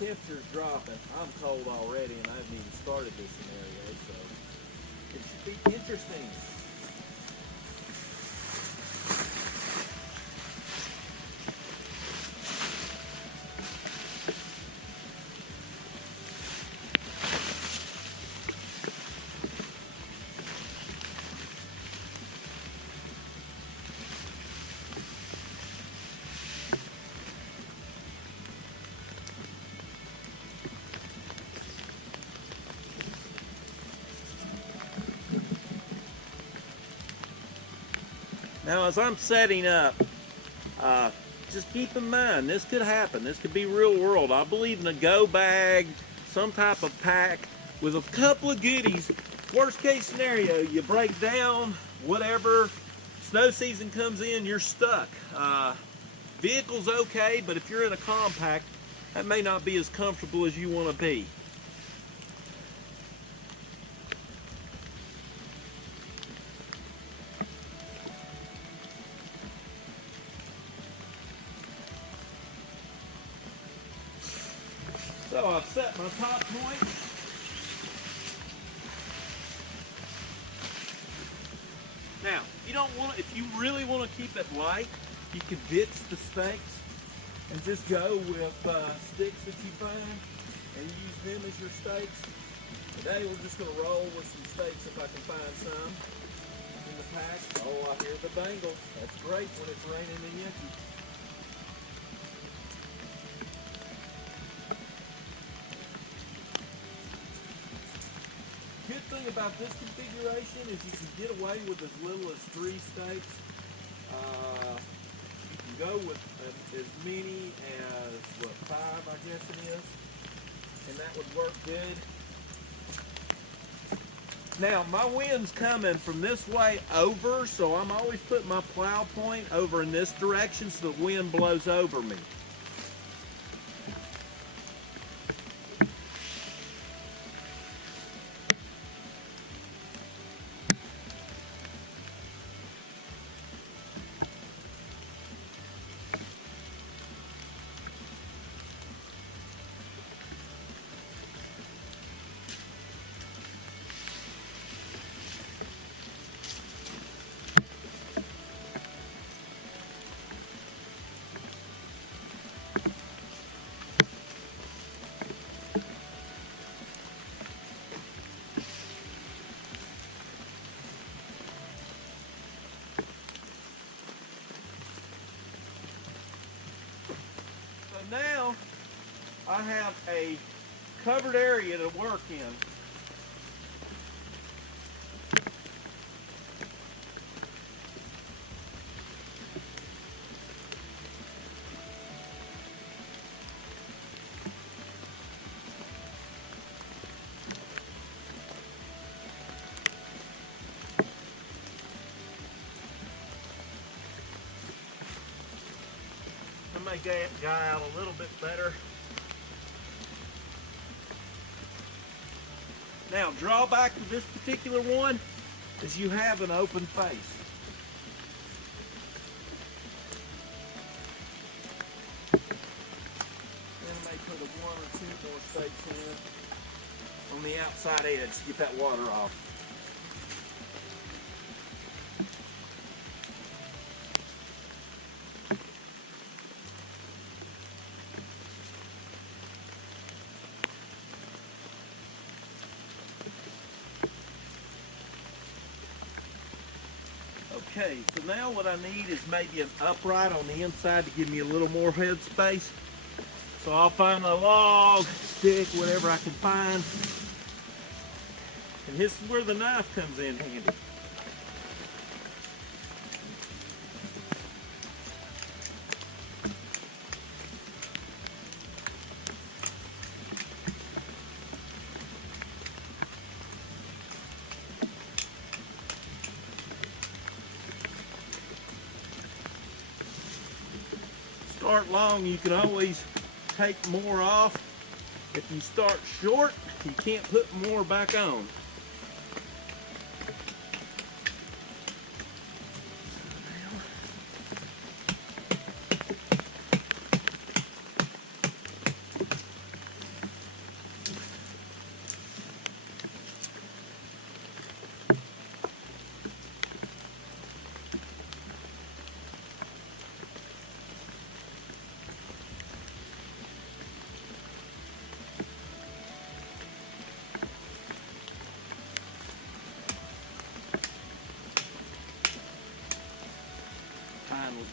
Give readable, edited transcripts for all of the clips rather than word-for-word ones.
temperature's dropping. I'm cold already, and I haven't even started this scenario, so it should be interesting. Now, as I'm setting up, just keep in mind, this could happen. This could be real world. I believe in a go bag, some type of pack with a couple of goodies. Worst case scenario, you break down, whatever, snow season comes in, you're stuck. Vehicle's okay, but if you're in a compact, that may not be as comfortable as you want to be. So I've set my top point. Now, if you really want to keep it light, you can ditch the stakes and just go with sticks that you find and use them as your stakes. Today we're just going to roll with some stakes if I can find some in the pack. Oh, I hear the bangle. That's great when it's raining in Yucky. Good thing about this configuration is you can get away with as little as 3 stakes. You can go with as many as, 5 I guess it is, and that would work good. Now, my wind's coming from this way over, so I'm always putting my plow point over in this direction so the wind blows over me. Now I have a covered area to work in. I may get that guy out a little bit better. Now, drawback to this particular one is you have an open face. Then I may put 1 or 2 more stakes in on the outside edge to get that water off. Okay, so now what I need is maybe an upright on the inside to give me a little more head space. So I'll find a log, stick, whatever I can find. And this is where the knife comes in handy. Start long, you can always take more off. If you start short, you can't put more back on.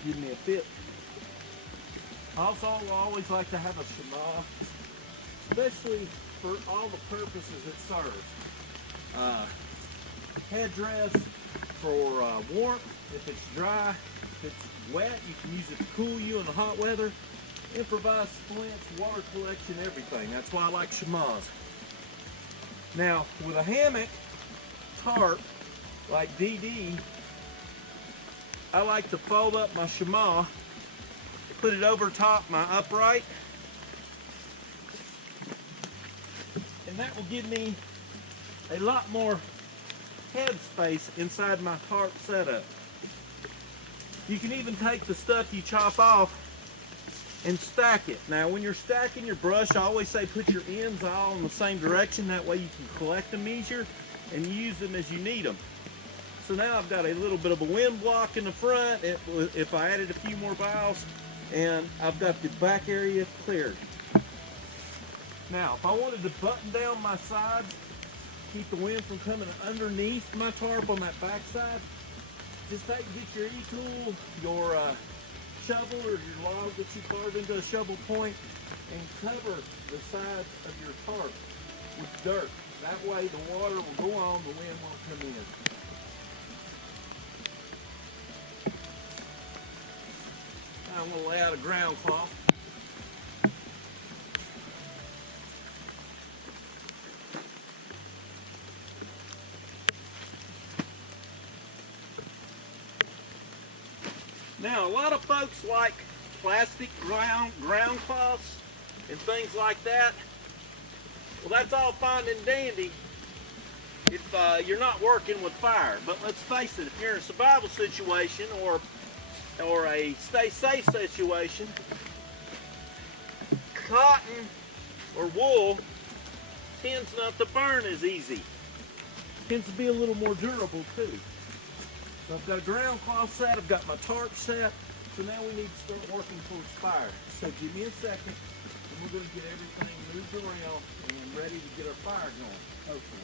give me a fit. Also, I always like to have a chamois, especially for all the purposes it serves. Headdress for warmth, if it's dry, if it's wet, you can use it to cool you in the hot weather. Improvised splints, water collection, everything. That's why I like chamois. Now, with a hammock tarp like DD, I like to fold up my chamois, put it over top my upright, and that will give me a lot more head space inside my tarp setup. You can even take the stuff you chop off and stack it. Now when you're stacking your brush, I always say put your ends all in the same direction, that way you can collect them easier and use them as you need them. So now I've got a little bit of a wind block in the front if I added a few more boughs, and I've got the back area cleared. Now if I wanted to button down my sides, keep the wind from coming underneath my tarp on that back side, just get your e-tool, your shovel or your log that you carve into a shovel point, and cover the sides of your tarp with dirt. That way the water will go on, the wind won't come in. Now I'm going to lay out a ground cloth. Now, a lot of folks like plastic ground cloths and things like that. Well, that's all fine and dandy if you're not working with fire. But let's face it, if you're in a survival situation or a stay safe situation, cotton or wool tends not to burn as easy. Tends to be a little more durable too. So I've got a ground cloth set, I've got my tarp set, so now we need to start working towards fire. So give me a second, and we're going to get everything moved around and ready to get our fire going. Okay.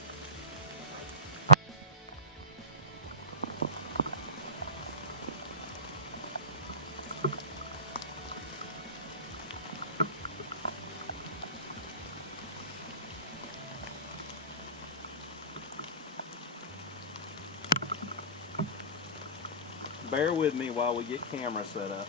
Bear with me while we get camera set up.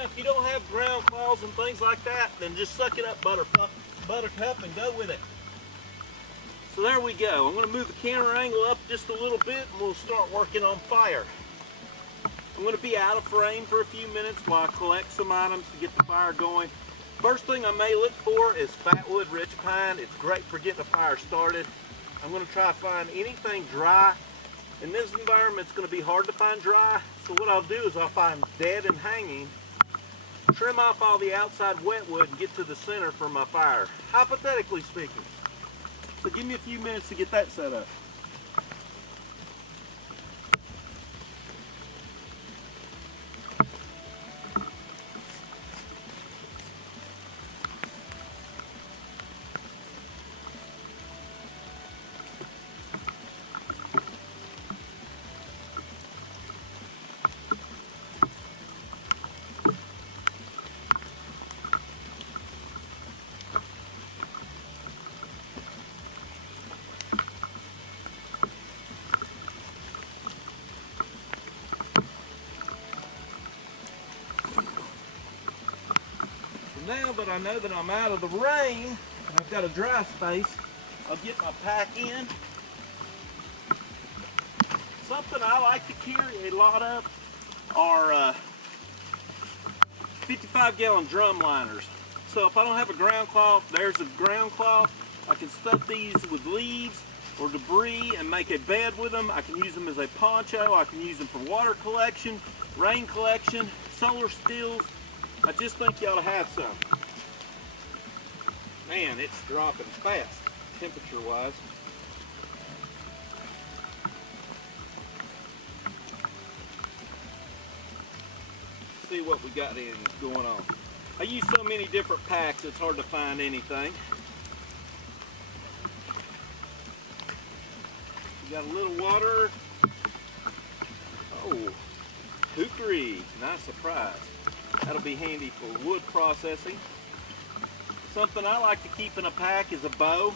If you don't have ground cloths and things like that, then just suck it up, buttercup, and go with it. So there we go. I'm going to move the camera angle up just a little bit, and we'll start working on fire. I'm going to be out of frame for a few minutes while I collect some items to get the fire going. First thing I may look for is fatwood rich pine. It's great for getting a fire started. I'm going to try to find anything dry. In this environment, it's going to be hard to find dry. So what I'll do is I'll find dead and hanging, trim off all the outside wet wood, and get to the center for my fire, hypothetically speaking. So give me a few minutes to get that set up. Now that I know that I'm out of the rain and I've got a dry space, I'll get my pack in. Something I like to carry a lot of are 55-gallon drum liners. So if I don't have a ground cloth, there's a ground cloth. I can stuff these with leaves or debris and make a bed with them. I can use them as a poncho. I can use them for water collection, rain collection. solar stills, I just think you ought to have some. Man, it's dropping fast, temperature-wise. See what we got going on. I use so many different packs, it's hard to find anything. We got a little water. Oh, kukri, nice surprise. That'll be handy for wood processing. Something I like to keep in a pack is a bow.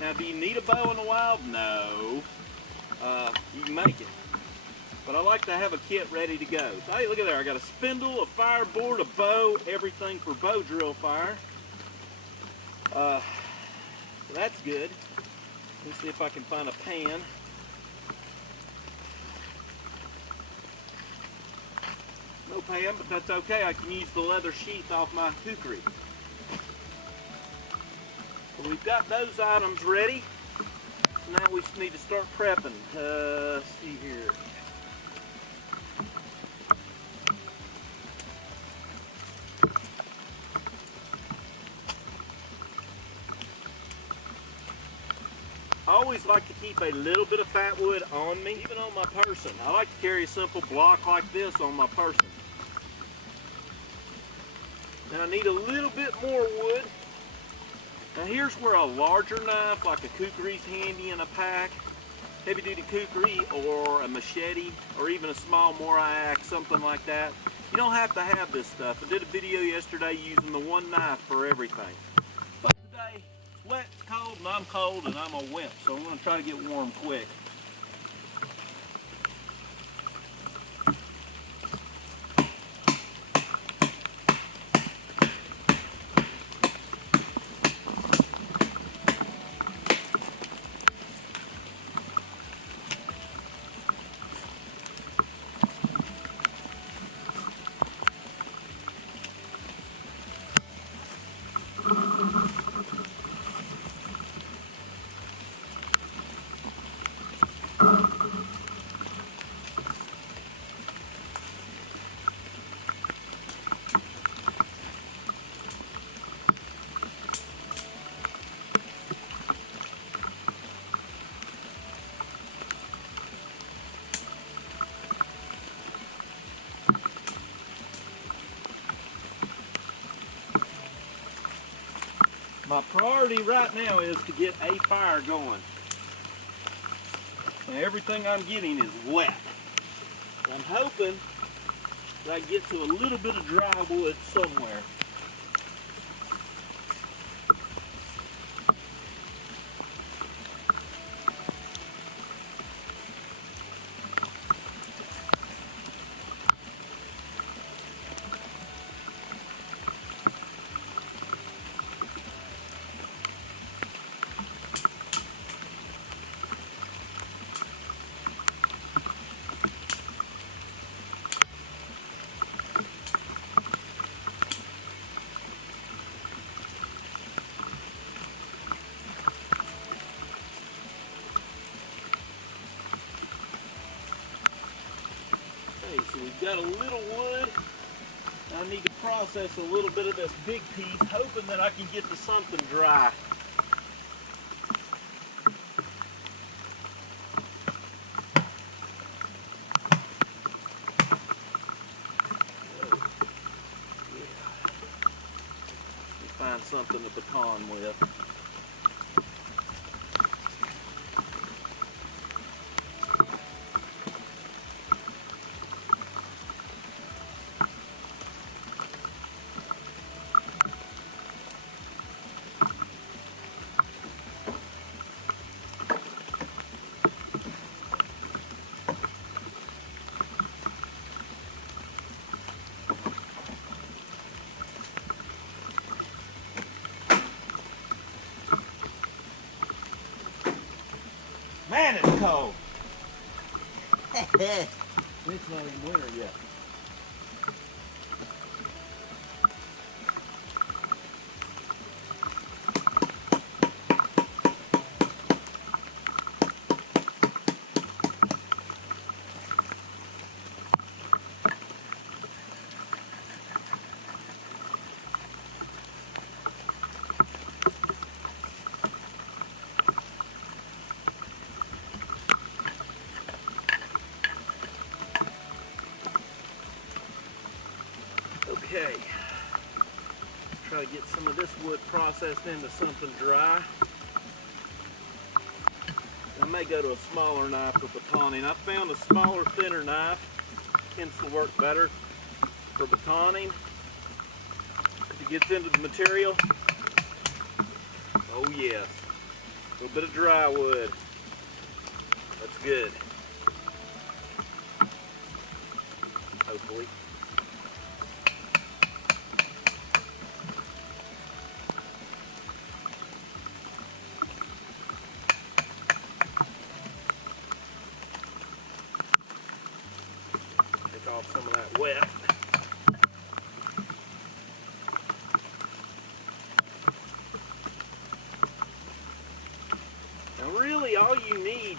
Now, do you need a bow in the wild? No. You can make it. But I like to have a kit ready to go. So, hey, look at there. I got a spindle, a fireboard, a bow, everything for bow drill fire. So that's good. Let's see if I can find a pan. No pan, but that's okay. I can use the leather sheath off my kukri. So we've got those items ready. Now we just need to start prepping. Let's see here. I always like to keep a little bit of fat wood on me, even on my person. I like to carry a simple block like this on my person. Now I need a little bit more wood. Now here's where a larger knife, like a kukri's handy in a pack, heavy duty kukri or a machete or even a small morai axe, something like that. You don't have to have this stuff. I did a video yesterday using the one knife for everything. But today, it's wet, it's cold, and I'm a wimp, so I'm gonna try to get warm quick. My priority right now is to get a fire going. Now everything I'm getting is wet. I'm hoping that I get to a little bit of dry wood somewhere. So we've got a little wood. I need to process a little bit of this big piece, hoping that I can get to something dry. Find something to pecan with. Man, it's cold. It's not even winter yet. Okay. Try to get some of this wood processed into something dry. I may go to a smaller knife for batoning. I found a smaller, thinner knife tends to work better for batoning. If it gets into the material, oh yes, a little bit of dry wood. That's good. Hopefully. Take off some of that wet. Now really all you need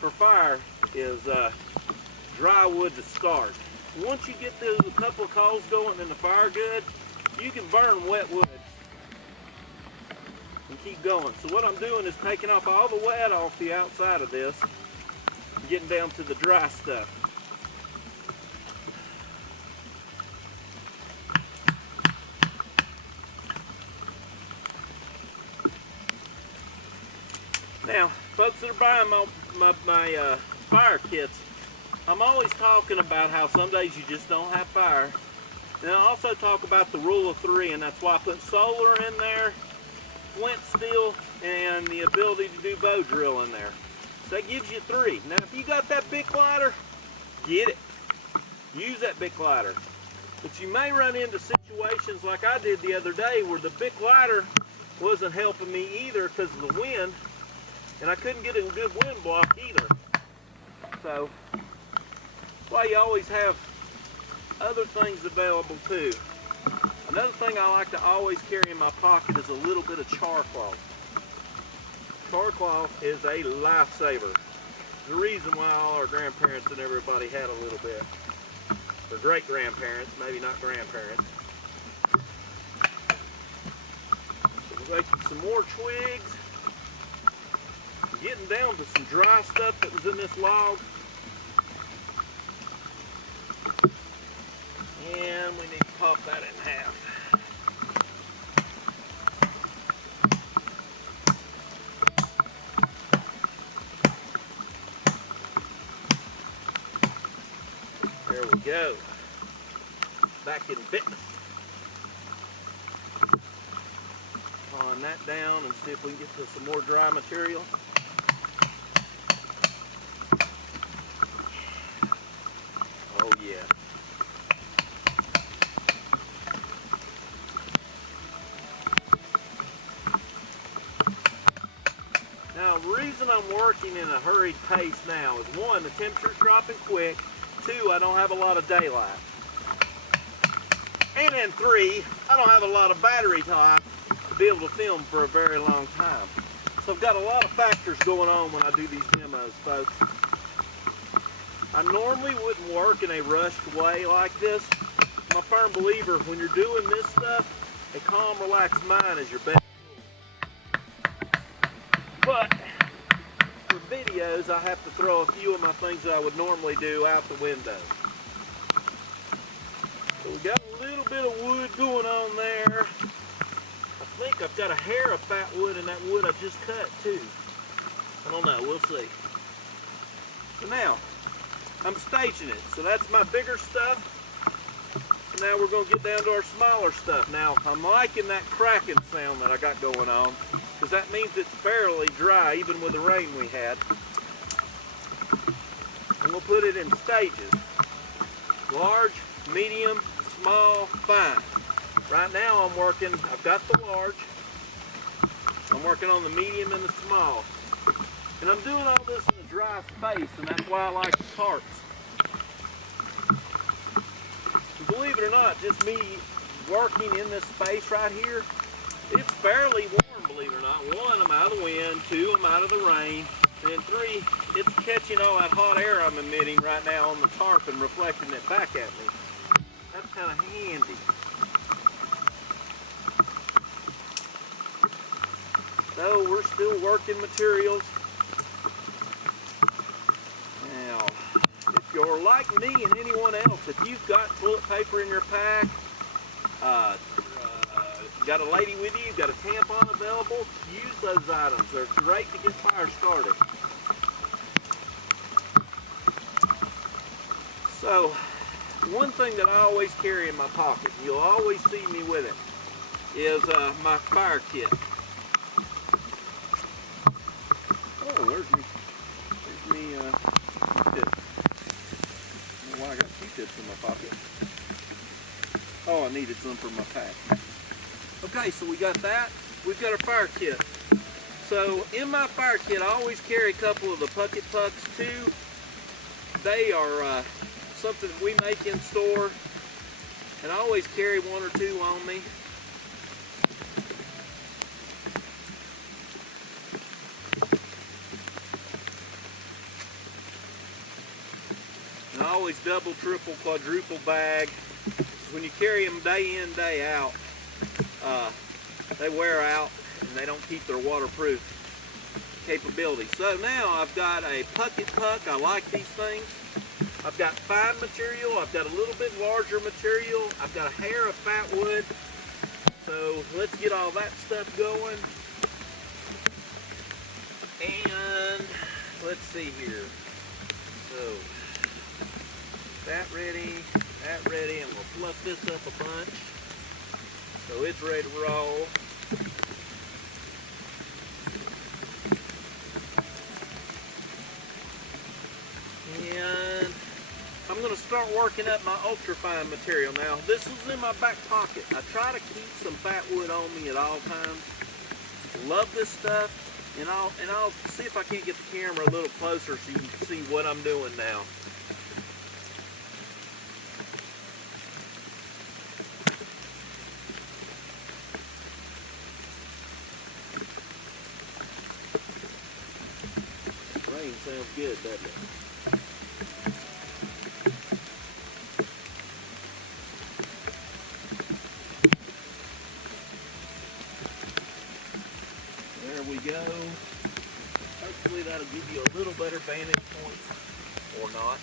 for fire is dry wood to start. Once you get those a couple of coals going and the fire good, you can burn wet wood and keep going. So what I'm doing is taking off all the wet off the outside of this and getting down to the dry stuff. Now, folks that are buying my fire kits, I'm always talking about how some days you just don't have fire. And I also talk about the rule of 3, and that's why I put solar in there, flint steel, and the ability to do bow drill in there. So that gives you 3. Now, if you got that Bic lighter, get it. Use that Bic lighter. But you may run into situations like I did the other day where the Bic lighter wasn't helping me either because of the wind, and I couldn't get a good wind block either. So, that's why you always have other things available too. Another thing I like to always carry in my pocket is a little bit of char cloth. Char cloth is a lifesaver. The reason why all our grandparents and everybody had a little bit. Or great grandparents, maybe not grandparents. So we're making some more twigs. Getting down to some dry stuff that was in this log. And we need to pop that in half. There we go. Back in business. Pawing that down and see if we can get to some more dry material. Oh yeah. Now, the reason I'm working in a hurried pace now is 1, the temperature's dropping quick. 2, I don't have a lot of daylight. And then 3, I don't have a lot of battery time to be able to film for a very long time. So I've got a lot of factors going on when I do these demos, folks. I normally wouldn't work in a rushed way like this. I'm a firm believer when you're doing this stuff, a calm, relaxed mind is your best tool. But for videos, I have to throw a few of my things that I would normally do out the window. So we got a little bit of wood going on there. I think I've got a hair of fat wood in that wood I just cut too. I don't know, we'll see. So now, I'm staging it. So that's my bigger stuff. So now we're going to get down to our smaller stuff. Now, I'm liking that cracking sound that I got going on, because that means it's fairly dry, even with the rain we had. And we'll put it in stages. Large, medium, small, fine. Right now I've got the large. I'm working on the medium and the small. And I'm doing all this in a dry space, and that's why I like the tarps. And believe it or not, just me working in this space right here, it's fairly warm, believe it or not. 1, I'm out of the wind. 2, I'm out of the rain. And then 3, it's catching all that hot air I'm emitting right now on the tarp and reflecting it back at me. That's kind of handy. So we're still working materials. Now, if you're like me and anyone else, if you've got toilet paper in your pack, If you got a lady with you, you've got a tampon available, use those items. They're great to get fire started. So, one thing that I always carry in my pocket, you'll always see me with it, is my fire kit. Oh, there's me Q-tips. I don't know why I got Q-tips in my pocket. Oh, I needed some for my pack. Okay, so we got that. We've got our fire kit. So in my fire kit, I always carry a couple of the Puckett Pucks too. They are something that we make in store, and I always carry one or two on me. And I always double, triple, quadruple bag. When you carry them day in, day out, they wear out and they don't keep their waterproof capability. So now I've got a Puckett Puck. I like these things. I've got fine material. I've got a little bit larger material. I've got a hair of fat wood. So let's get all that stuff going. And let's see here. So that ready, and we'll fluff this up a bunch so it's ready to roll. And I'm going to start working up my ultra-fine material. Now, this is in my back pocket. I try to keep some fat wood on me at all times. Love this stuff, and I'll see if I can't get the camera a little closer so you can see what I'm doing now. Rain sounds good, doesn't it? There we go. Hopefully that'll give you a little better vantage point, or not.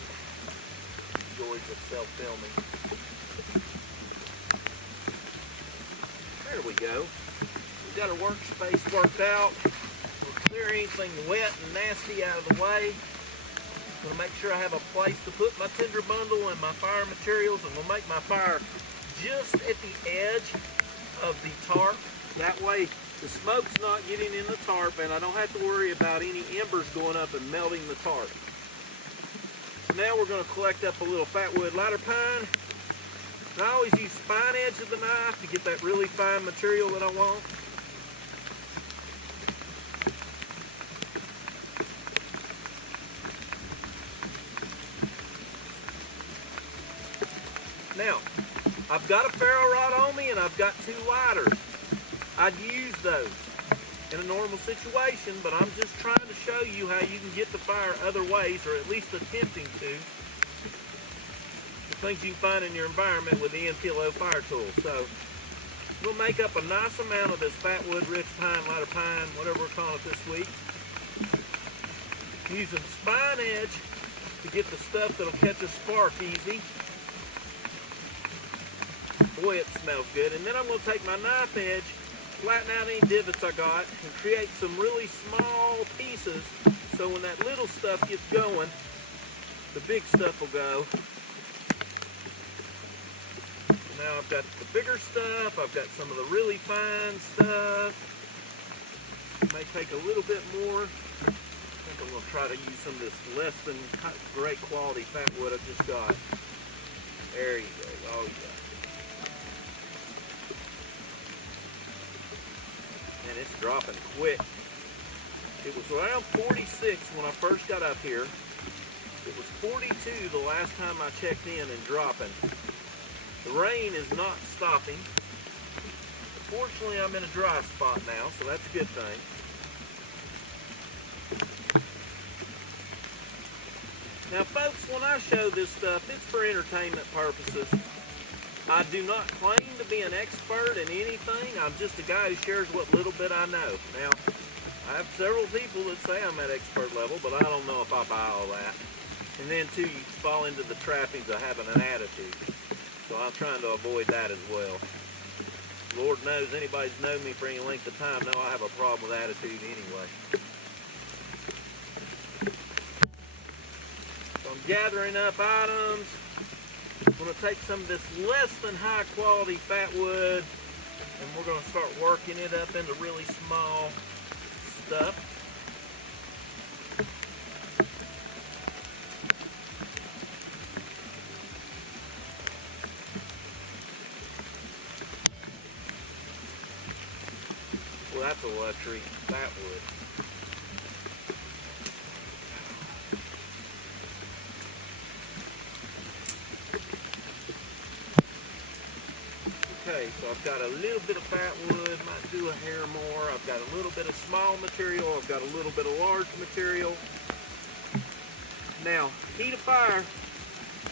Joys of self-filming. There we go. We've got our workspace worked out. We'll clear anything wet and nasty out of the way. I'm going to make sure I have a place to put my tinder bundle and my fire materials, and we'll make my fire just at the edge of the tarp. That way the smoke's not getting in the tarp, and I don't have to worry about any embers going up and melting the tarp. So now we're going to collect up a little fat wood ladder pine. And I always use spine edge of the knife to get that really fine material that I want. Now, I've got a ferro rod on me and I've got two lighters. I'd use those in a normal situation, but I'm just trying to show you how you can get the fire other ways, or at least attempting to. The things you can find in your environment with the MTLO fire tool. So we'll make up a nice amount of this fat wood, rich pine, ladder pine, whatever we're calling it this week. Using spine edge to get the stuff that'll catch a spark easy. Boy, it smells good. And then I'm going to take my knife edge, flatten out any divots I got, and create some really small pieces so when that little stuff gets going, the big stuff will go. So now I've got the bigger stuff, I've got some of the really fine stuff. It may take a little bit more. I think I'm going to try to use some of this less than great quality fat wood I've just got. There you go. Oh yeah. And it's dropping quick. It was around 46 when I first got up here. It was 42 the last time I checked in and dropping. The rain is not stopping. Fortunately, I'm in a dry spot now, so that's a good thing. Now folks, when I show this stuff, it's for entertainment purposes. I do not claim to be an expert in anything. I'm just a guy who shares what little bit I know. Now, I have several people that say I'm at expert level, but I don't know if I buy all that. And then too, you fall into the trappings of having an attitude. So I'm trying to avoid that as well. Lord knows anybody's known me for any length of time know I have a problem with attitude anyway. So I'm gathering up items. I'm going to take some of this less than high quality fat wood and we're going to start working it up into really small stuff. Well, that's a luxury, fat wood. Okay, so I've got a little bit of fat wood, might do a hair more. I've got a little bit of small material. I've got a little bit of large material. Now, heat of fire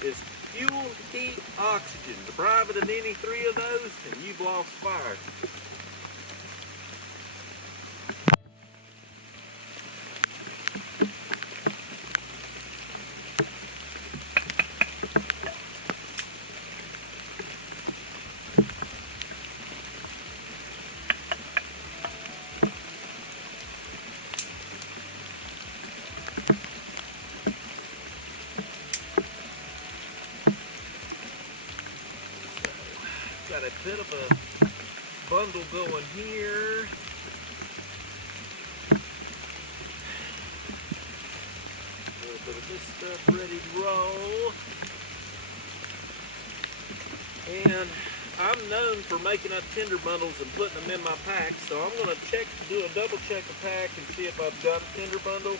is fuel, heat, oxygen. Deprive it of any three of those, and you've lost fire. Got a bit of a bundle going here. A little bit of this stuff ready to roll. And I'm known for making up tinder bundles and putting them in my pack, so I'm going to do a double check the pack and see if I've got a tinder bundle.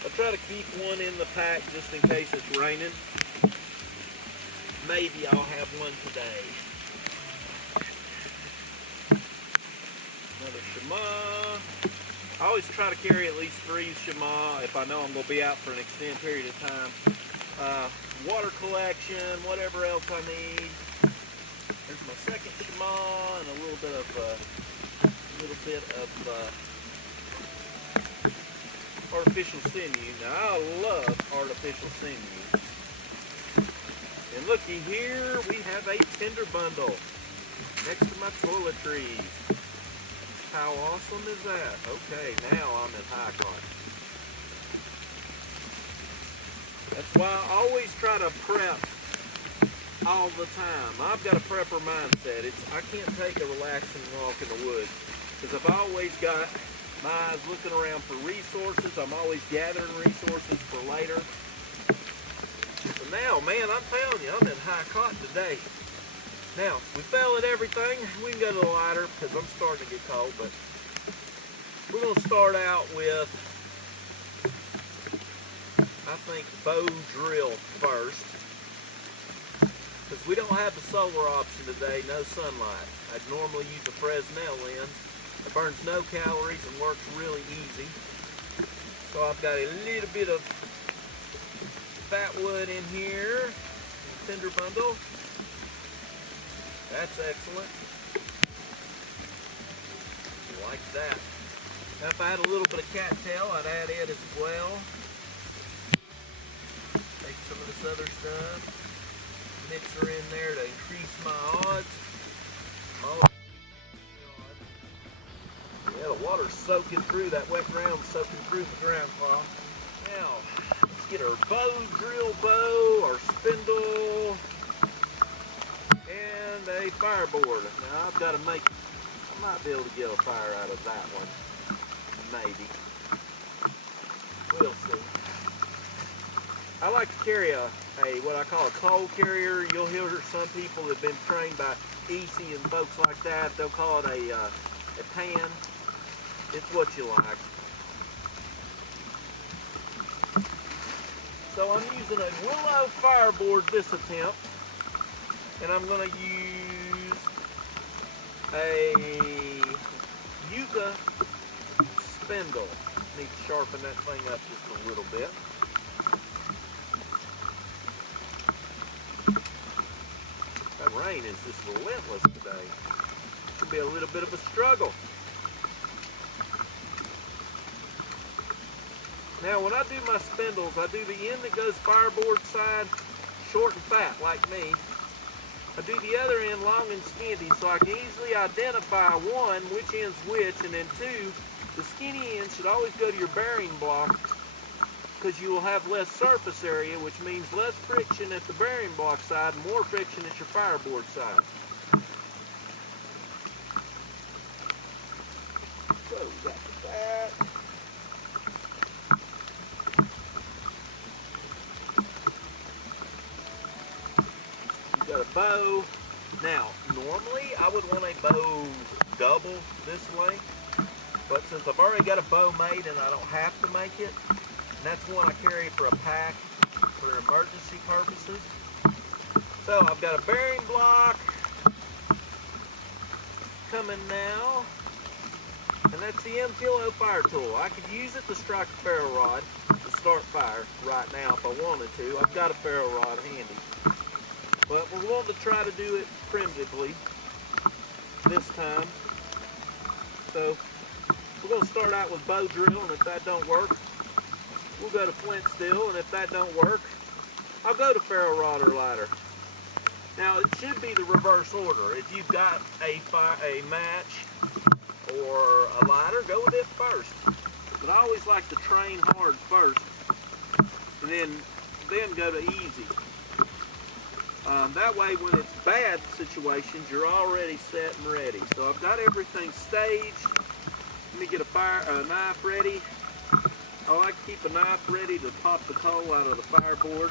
I try to keep one in the pack just in case it's raining. Maybe I'll have one today. Another Shema. I always try to carry at least 3 Shema if I know I'm going to be out for an extended period of time. Water collection, whatever else I need. There's my second Shema and a little bit of artificial sinew. Now I love artificial sinew. And looky here, we have a tinder bundle next to my toiletries. How awesome is that? Okay, now I'm in high cotton. That's why I always try to prep all the time. I've got a prepper mindset. I can't take a relaxing walk in the woods because I've always got my eyes looking around for resources. I'm always gathering resources for later. So now, man, I'm telling you, I'm in high cotton today. Now, we fell at everything. We can go to the lighter because I'm starting to get cold, but we're going to start out with, I think, bow drill first. Because we don't have the solar option today, no sunlight. I'd normally use a Fresnel lens. It burns no calories and works really easy. So I've got a little bit of fat wood in here, in the tinder bundle. That's excellent. Like that. Now if I had a little bit of cattail, I'd add it as well. Take some of this other stuff, mix her in there to increase my odds. Oh, yeah, the water's soaking through, that wet ground soaking through the ground cloth. Now, let's get our drill bow, our spindle, and a fireboard. Now I've got to I might be able to get a fire out of that one. Maybe. We'll see. I like to carry what I call a coal carrier. You'll hear some people that have been trained by EC and folks like that. They'll call it a pan. It's what you like. So I'm using a willow fireboard this attempt. And I'm going to use a yucca spindle. Need to sharpen that thing up just a little bit. That rain is just relentless today. It's going to be a little bit of a struggle. Now when I do my spindles, I do the end that goes fireboard side short and fat like me. I do the other end long and skinny so I can easily identify one, which end's which, and then two, the skinny end should always go to your bearing block because you will have less surface area, which means less friction at the bearing block side and more friction at your fireboard side. So we got that. You got a bow. Now, normally I would want a bow double this way, but since I've already got a bow made and I don't have to make it, and that's one I carry for a pack for emergency purposes. So I've got a bearing block coming now, and that's the M-Kilo fire tool. I could use it to strike a ferro rod to start fire right now if I wanted to. I've got a ferro rod handy. But we're wanting to try to do it primitively this time. So we're going to start out with bow drill, and if that don't work, we'll go to flint steel, and if that don't work, I'll go to ferro rod or lighter. Now it should be the reverse order. If you've got a match or a lighter, go with it first. But I always like to train hard first, and then go to easy. That way when it's bad situations, you're already set and ready. So I've got everything staged. Let me get a knife ready. I like to keep a knife ready to pop the coal out of the fireboard.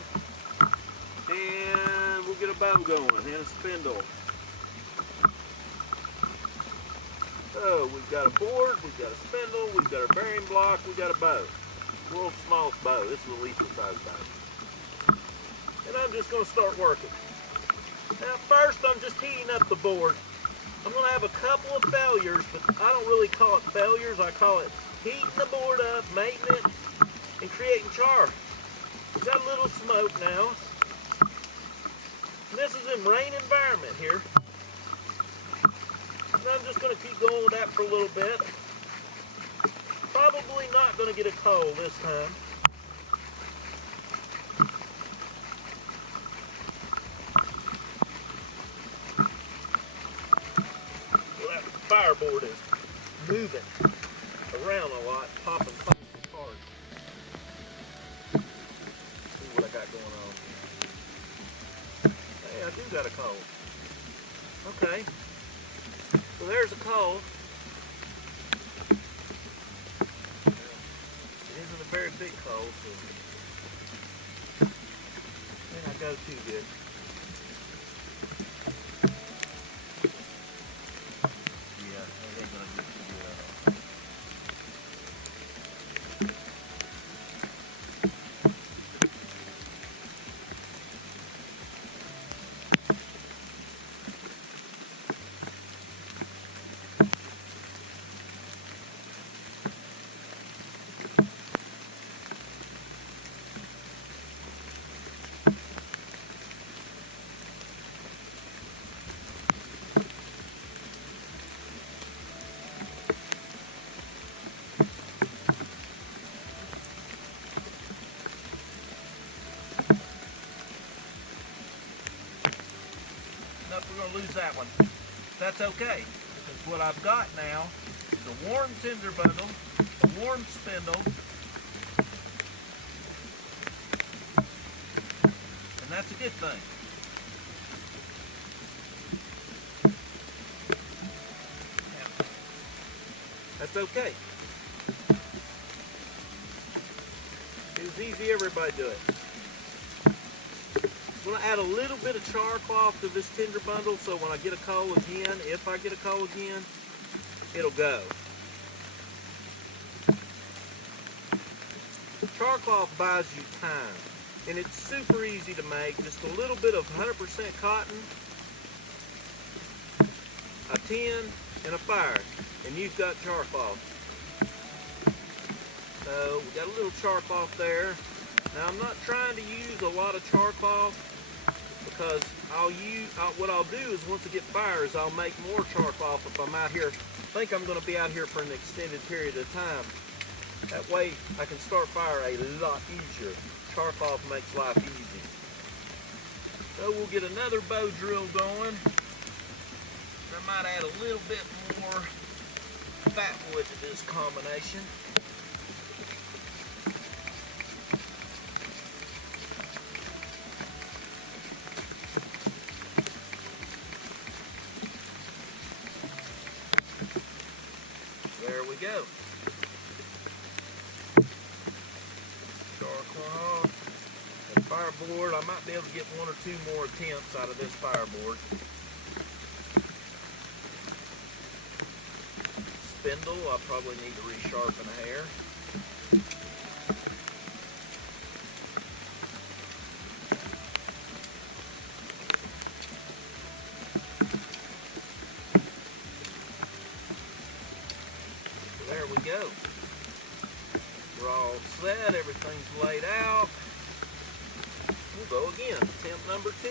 And we'll get a bow going and a spindle. So we've got a board, we've got a spindle, we've got our bearing block, we've got a bow. World's smallest bow. This is the least size bow. And I'm just going to start working. Now first I'm just heating up the board. I'm going to have a couple of failures, but I don't really call it failures. I call it heating the board up, mating it, and creating char. We've got a little smoke now. And this is in rain environment here. And I'm just going to keep going with that for a little bit. Probably not going to get a coal this time. Fireboard is moving around a lot, popping apart. See what I got going on. Hey, I do got a coal. Okay. So there's a coal. It isn't a very big coal, so it may not go too good. We're going to lose that one. That's okay, because what I've got now is a warm tinder bundle, a warm spindle, and that's a good thing. Now, that's okay. It was easy, everybody do it. I'm going to add a little bit of char cloth to this tinder bundle so when I get a coal again, if I get a coal again, it'll go. Char cloth buys you time, and it's super easy to make. Just a little bit of 100% cotton, a tin, and a fire, and you've got char cloth. So we got a little char cloth there. Now I'm not trying to use a lot of char cloth, because what I'll do is once I get fire is I'll make more char cloth if I'm out here. I think I'm going to be out here for an extended period of time. That way I can start fire a lot easier. Char cloth makes life easy. So we'll get another bow drill going. I might add a little bit more fat wood to this combination. There we go. Charcoal. And fireboard, I might be able to get one or two more attempts out of this fireboard. Spindle, I probably need to resharpen a hair. There we go. We're all set, everything's laid out. We'll go again, attempt number 2.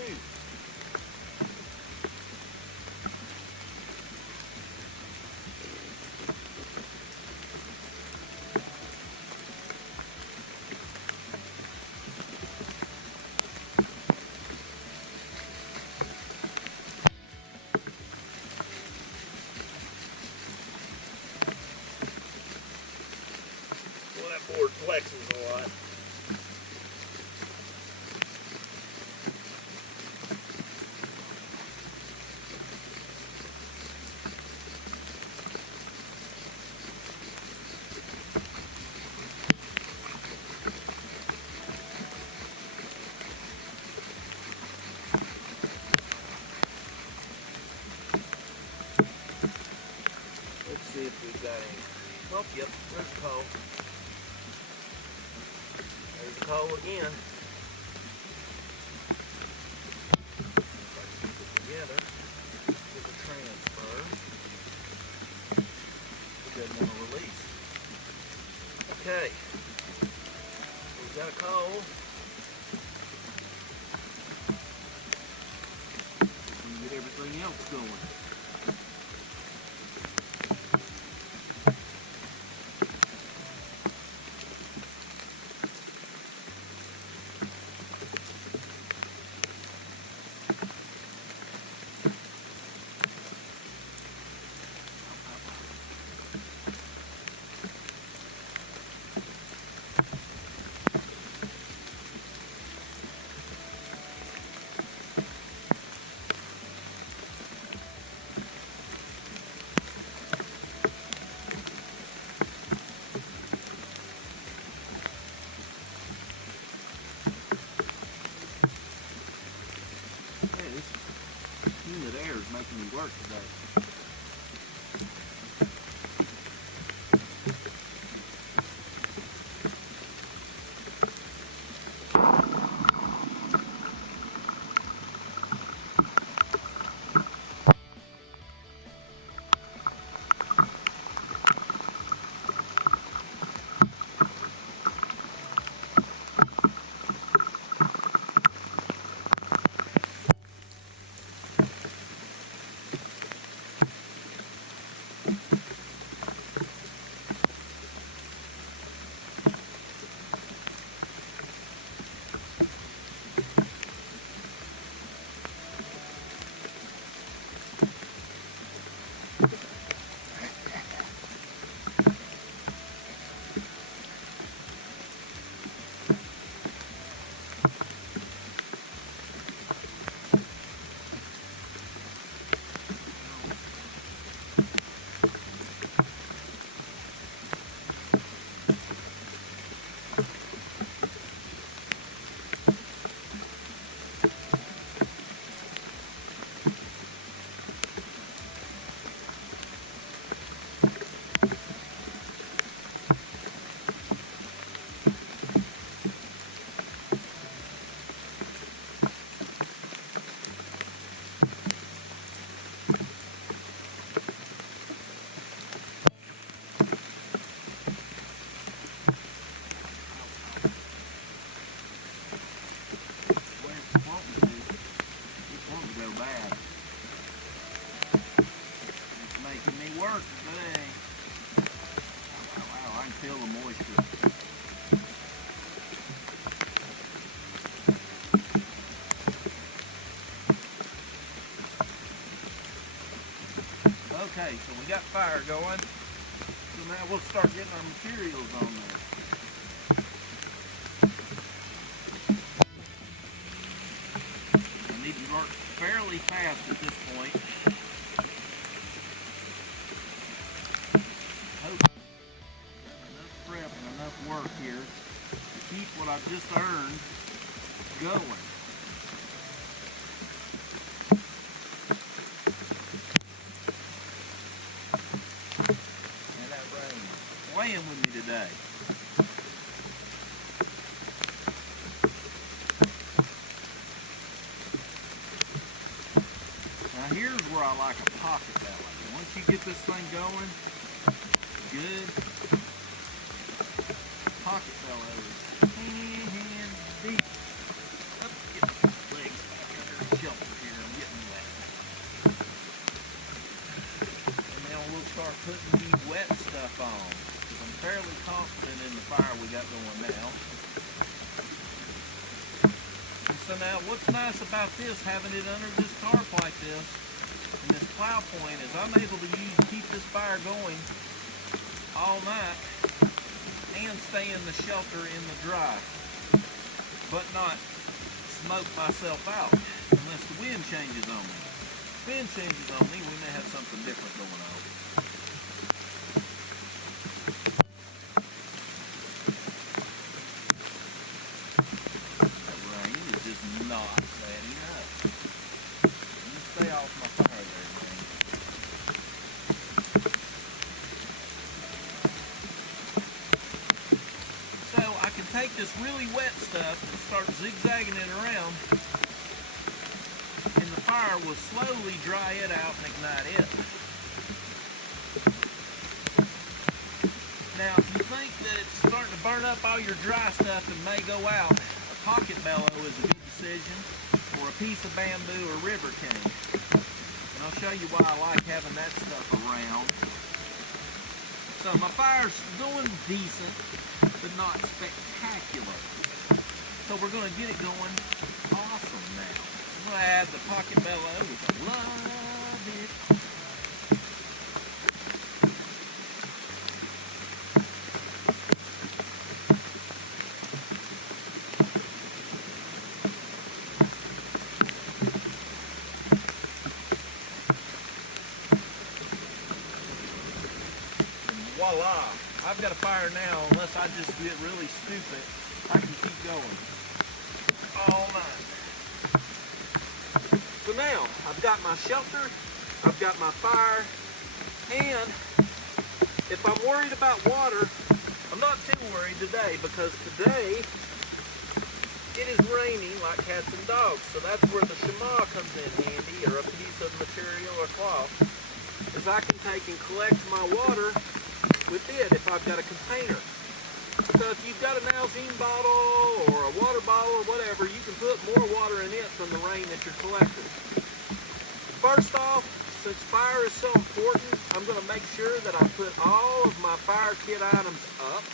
Well, that board flexes a lot. Let's see if we've got any. Oh, yep, there's a coal. There's a coal again. If I can keep it together, get the transfer. It doesn't want to release. Okay. We've got a coal. We can get everything else going. Humid air is making me work today. Okay, so we got fire going. So now we'll start getting our materials on there. I need to work fairly fast at this point. Hope I have enough prep and enough work here to keep what I've just earned going. And that rain playing with me today. Now here's where I like a pocket bellow. Once you get this thing going, good. Pocket bellow is hand deep. Let's get my legs back under the shelter here. I'm getting wet. And now we'll start putting the wet stuff on. I'm fairly confident in the fire we got going now. And so now what's nice about this, having it under this tarp like this, and this plow point, is I'm able to keep this fire going all night and stay in the shelter in the dry, but not smoke myself out unless the wind changes on me. If the wind changes on me, we may have something different going on. That rain is just not letting up. You stay off my fire there, rain. So I can take this really wet stuff and start zigzagging it around, and the fire will slowly dry it out and ignite it. Now, if you think that it's starting to burn up all your dry stuff and may go out, a pocket bellow is a good decision, or a piece of bamboo or river cane. And I'll show you why I like having that stuff around. So my fire's going decent, but not spectacular. So we're going to get it going awesome now. I'm going to add the pocket bellow, which I love it. Voila! I've got a fire now. Unless I just get really stupid, I can keep going all night. So now, I've got my shelter, I've got my fire, and if I'm worried about water, I'm not too worried today, because today it is raining like cats and dogs. So that's where the shema comes in handy, or a piece of material or cloth, is I can take and collect my water with it if I've got a container. So if you've got an Alzine bottle or a water bottle or whatever, you can put more water in it from the rain that you're collecting. First off, since fire is so important, I'm going to make sure that I put all of my fire kit items up.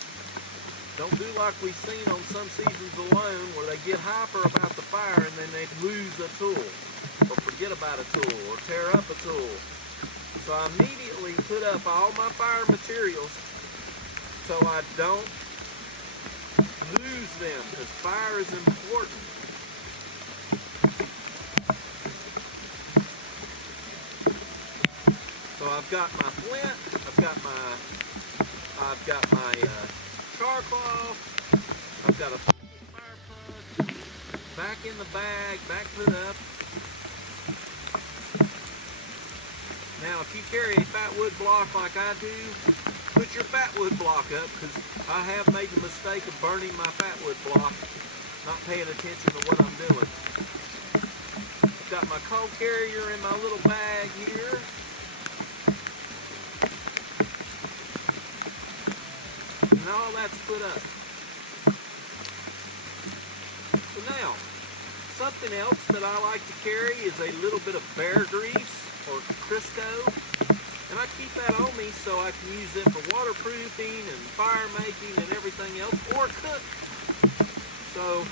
Don't do like we've seen on some seasons alone, where they get hyper about the fire and then they lose a tool, or forget about a tool, or tear up a tool. So I immediately put up all my fire materials so I don't lose them, because fire is important. So I've got my flint, I've got my char cloth, I've got a fire plug, back in the bag, back put up. Now, if you carry a fat wood block like I do, put your fat wood block up, because I have made the mistake of burning my fat wood block, not paying attention to what I'm doing. I've got my coal carrier in my little bag here. And all that's put up. So now, something else that I like to carry is a little bit of bear grease, or Crisco, and I keep that on me so I can use it for waterproofing and fire making and everything else, or cook. So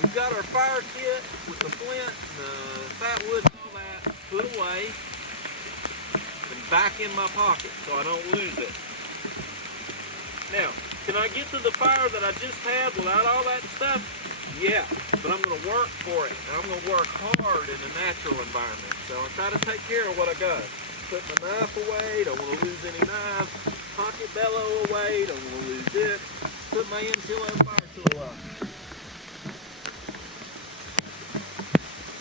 we've got our fire kit with the flint, the fat wood, and all that put away. back in my pocket so I don't lose it. Now, can I get to the fire that I just had without all that stuff? Yeah, but I'm going to work for it. And I'm going to work hard in a natural environment. So I'll try to take care of what I got. Put my knife away, don't want to lose any knives. Pocket bellow away, don't want to lose it. Put my N2O fire tool up.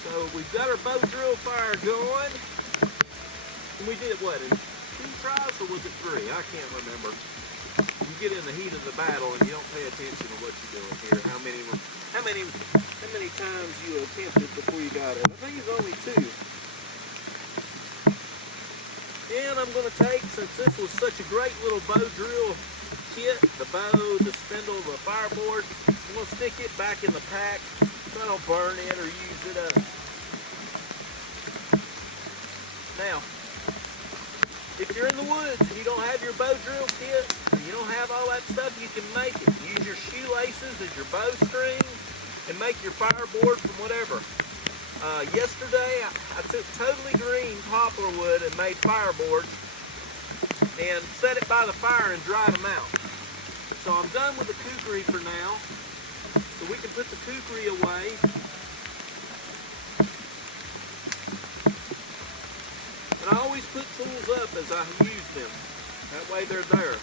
So we've got our bow drill fire going. And we did what, in 2 tries or was it 3? I can't remember. You get in the heat of the battle and you don't pay attention to what you're doing here. How many times you attempted before you got it? I think it's only 2. And I'm going to take, since this was such a great little bow drill kit, the bow, the spindle, the fireboard, I'm going to stick it back in the pack so I don't burn it or use it up. Now, if you're in the woods and you don't have your bow drill kit, or you don't have all that stuff, you can make it. Use your shoelaces as your bowstring and make your fireboard from whatever. Yesterday, I took totally green poplar wood and made fireboards and set it by the fire and dried them out. So I'm done with the kukri for now. So we can put the kukri away. And I always put tools up as I use them. That way they're there.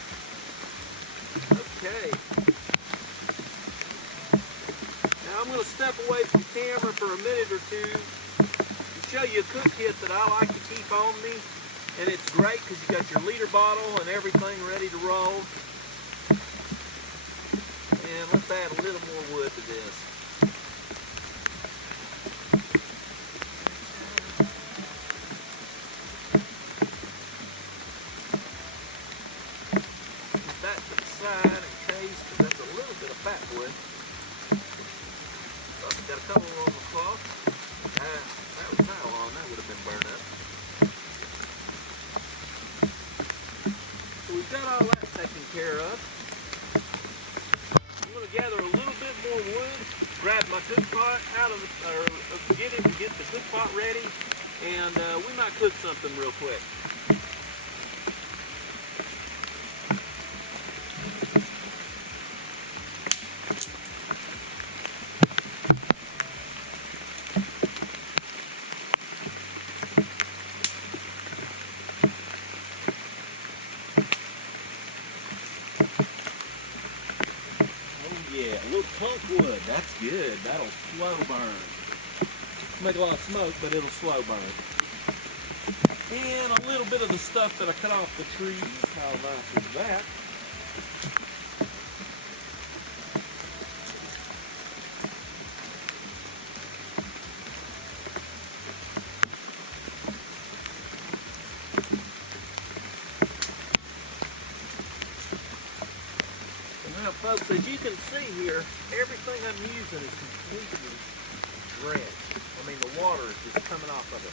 Okay. Now I'm going to step away from camera for a minute or 2 to show you a cook kit that I like to keep on me. And it's great because you got your liter bottle and everything ready to roll. And let's add a little more wood to this. That to the side in case, because that's a little bit of fat wood. Oh, got a couple on the cloth. That was nylon, that would have been burned up. So we've got all that taken care of. I'm going to gather a little bit more wood, grab my cook pot out of the, or get the cook pot ready, and we might cook something real quick. Yeah, a little punk wood, that's good. That'll slow burn. Make a lot of smoke, but it'll slow burn. And a little bit of the stuff that I cut off the trees. How nice is that? Now, folks, as you can see here, everything I'm using is completely drenched. I mean, the water is just coming off of it.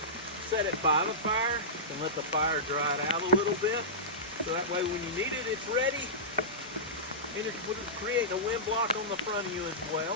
Set it by the fire and let the fire dry it out a little bit. So that way when you need it, it's ready. And it's creating a wind block on the front of you as well.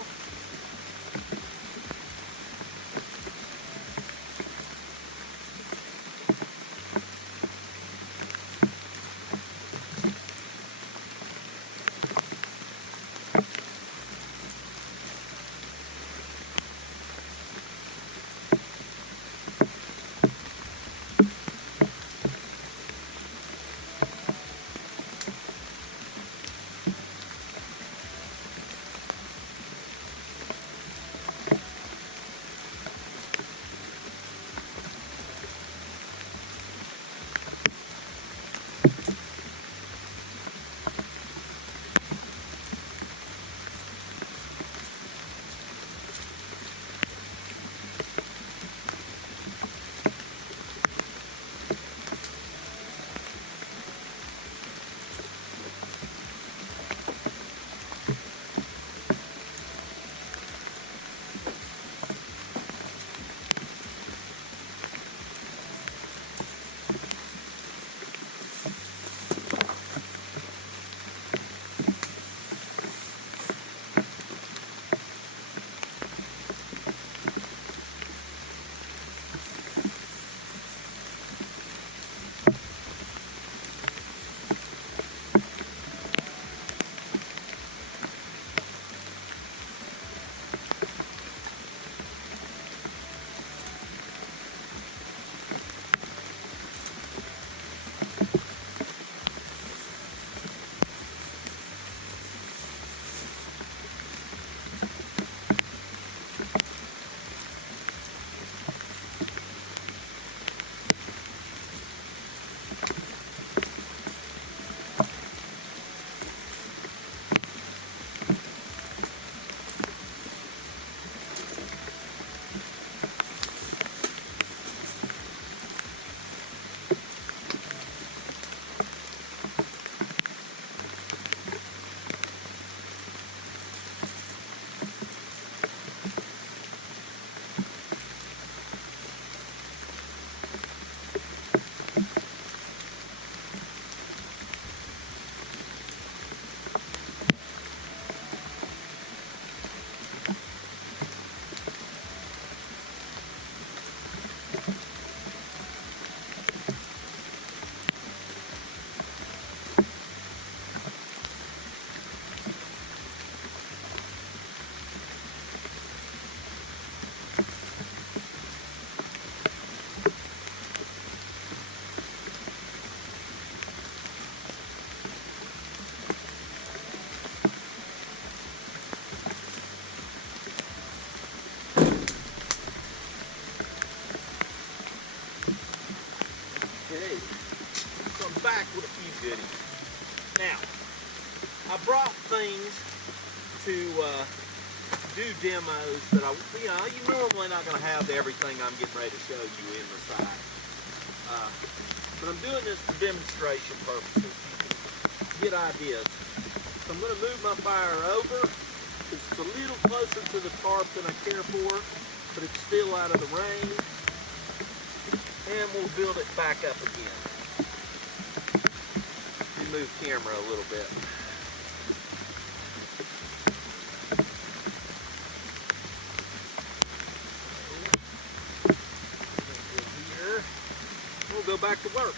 back with a few goodies. Now, I brought things to do demos that you're normally not going to have everything I'm getting ready to show you in the site. But I'm doing this for demonstration purposes. You can get ideas. So I'm going to move my fire over. It's a little closer to the tarp than I care for, but it's still out of the rain. And we'll build it back up again. Let me move camera a little bit. We'll go back to work.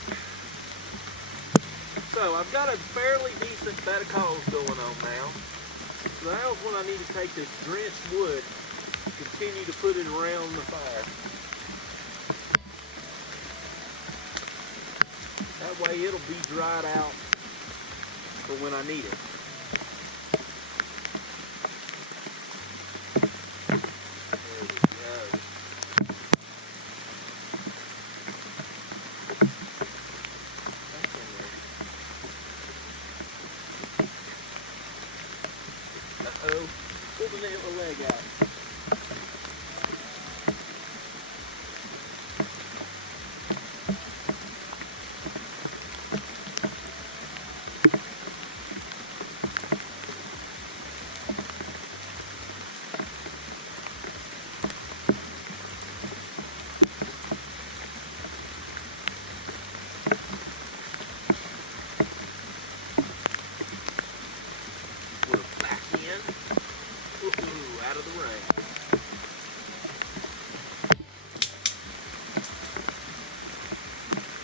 So I've got a fairly decent bed of coals going on now. So now's when I need to take this drenched wood, continue to put it around the fire. That way it'll be dried out for when I need it. There we go. Uh-oh, pull the leg out. Out of the rain.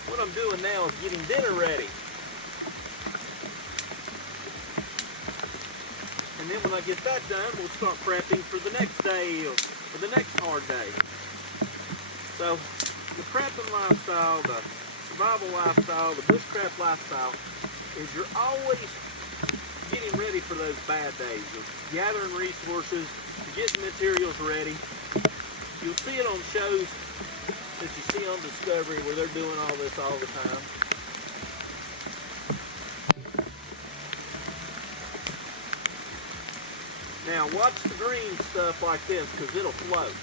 What I'm doing now is getting dinner ready. And then when I get that done, we'll start prepping for the next day or the next hard day. So the prepping lifestyle, the survival lifestyle, the bushcraft lifestyle is you're always getting ready for those bad days. You're gathering resources, getting materials ready. You'll see it on shows that you see on Discovery where they're doing all this all the time. Now watch the green stuff like this because it'll float.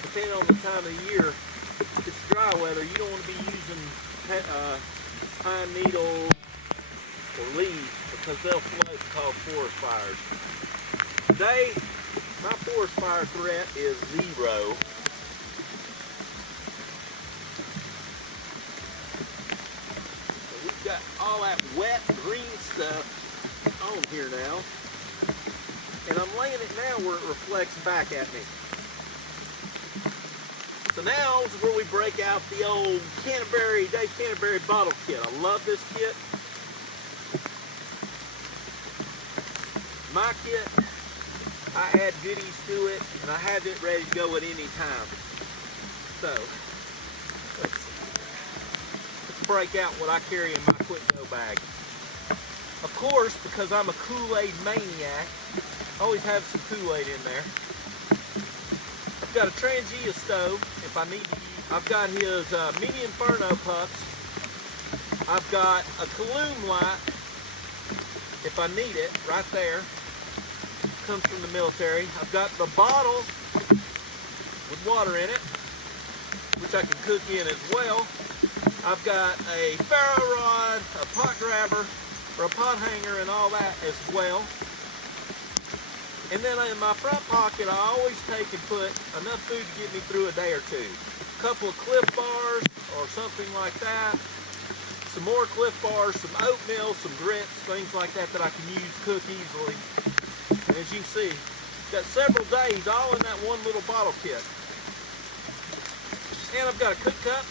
Depending on the time of year, if it's dry weather, you don't want to be using pine needles or leaves because they'll float and cause forest fires. Today, my forest fire threat is 0. So we've got all that wet green stuff on here now. And I'm laying it now where it reflects back at me. So now is where we break out the old Dave Canterbury bottle kit. I love this kit. My kit, I add goodies to it, and I have it ready to go at any time. So, let's break out what I carry in my quick go bag. Of course, because I'm a Kool-Aid maniac, I always have some Kool-Aid in there. I've got a Trangia stove, if I need to use. I've got his mini Inferno pucks. I've got a Coloom light, if I need it, right there. Comes from the military. I've got the bottle with water in it, which I can cook in as well. I've got a ferro rod, a pot grabber, or a pot hanger, and all that as well. And then in my front pocket, I always take and put enough food to get me through a day or two. A couple of Cliff Bars or something like that. Some more Cliff Bars, some oatmeal, some grits, things like that that I can use, cook easily. And as you see, got several days all in that one little bottle kit. And I've got a cook cup,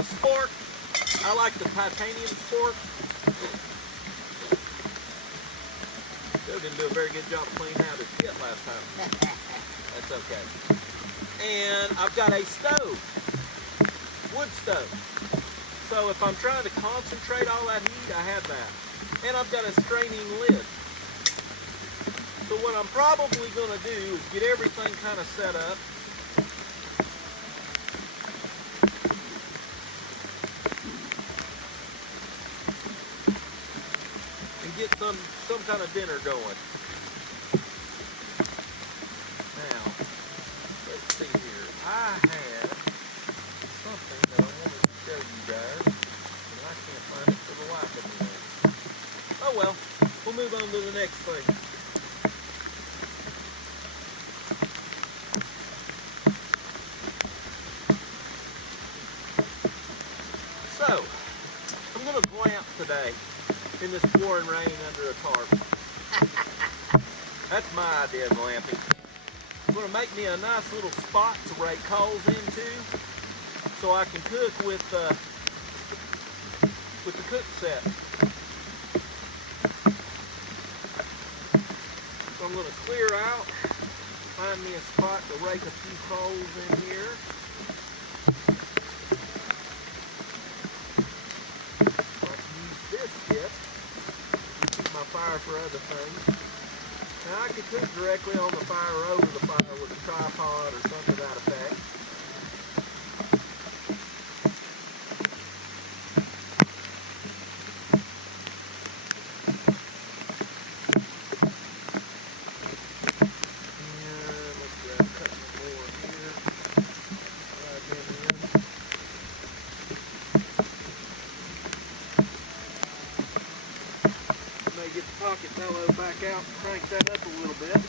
a spork. I like the titanium spork. Joe didn't do a very good job of cleaning out his kit last time. That's okay. And I've got a stove, wood stove. So if I'm trying to concentrate all that heat, I have that. And I've got a straining lid. So what I'm probably going to do is get everything kind of set up. some kind of dinner going. Now, let's see here. I had something that I wanted to show you guys, and I can't find it for the life of me. Oh well, we'll move on to the next thing. So, I'm going to glamp today in this pouring rain under a tarp. That's my idea of glamping. I'm going to make me a nice little spot to rake coals into so I can cook with the cook set. So I'm going to clear out, find me a spot to rake a few coals in here. Fire for other things. Now I could cook directly on the fire or over the fire with a tripod or something to that effect. And let's grab a couple more here. Slide them in. Get the pocket bellow back out and crank that up a little bit.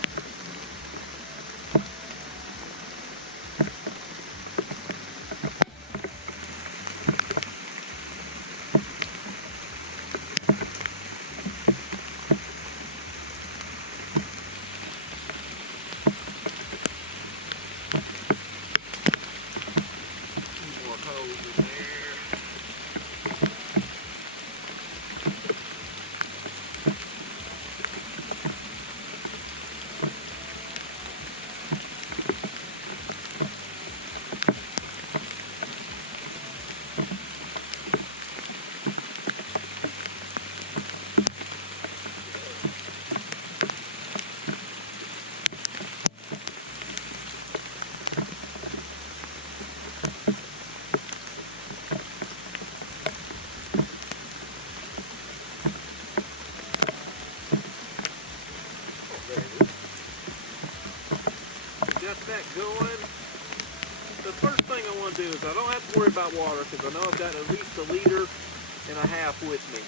Few more holes in there. Got that going. The first thing I want to do is I don't have to worry about water because I know I've got at least 1.5 liters with me.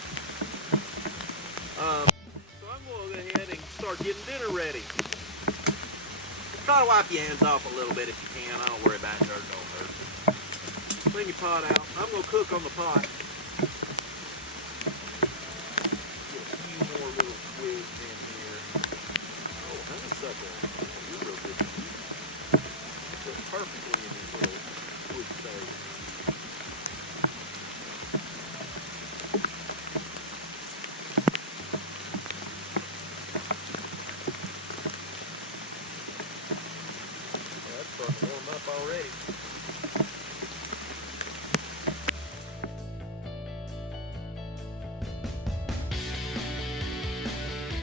So I'm going to go ahead and start getting dinner ready. Try to wipe your hands off a little bit if you can. I don't worry about dirt, don't hurt. Bring your pot out. I'm going to cook on the pot. Get a few more little twigs in here. Oh, honeysuckle. You're real good to eat. Fit perfectly in these little wood stoves. Well, that's starting to warm up already.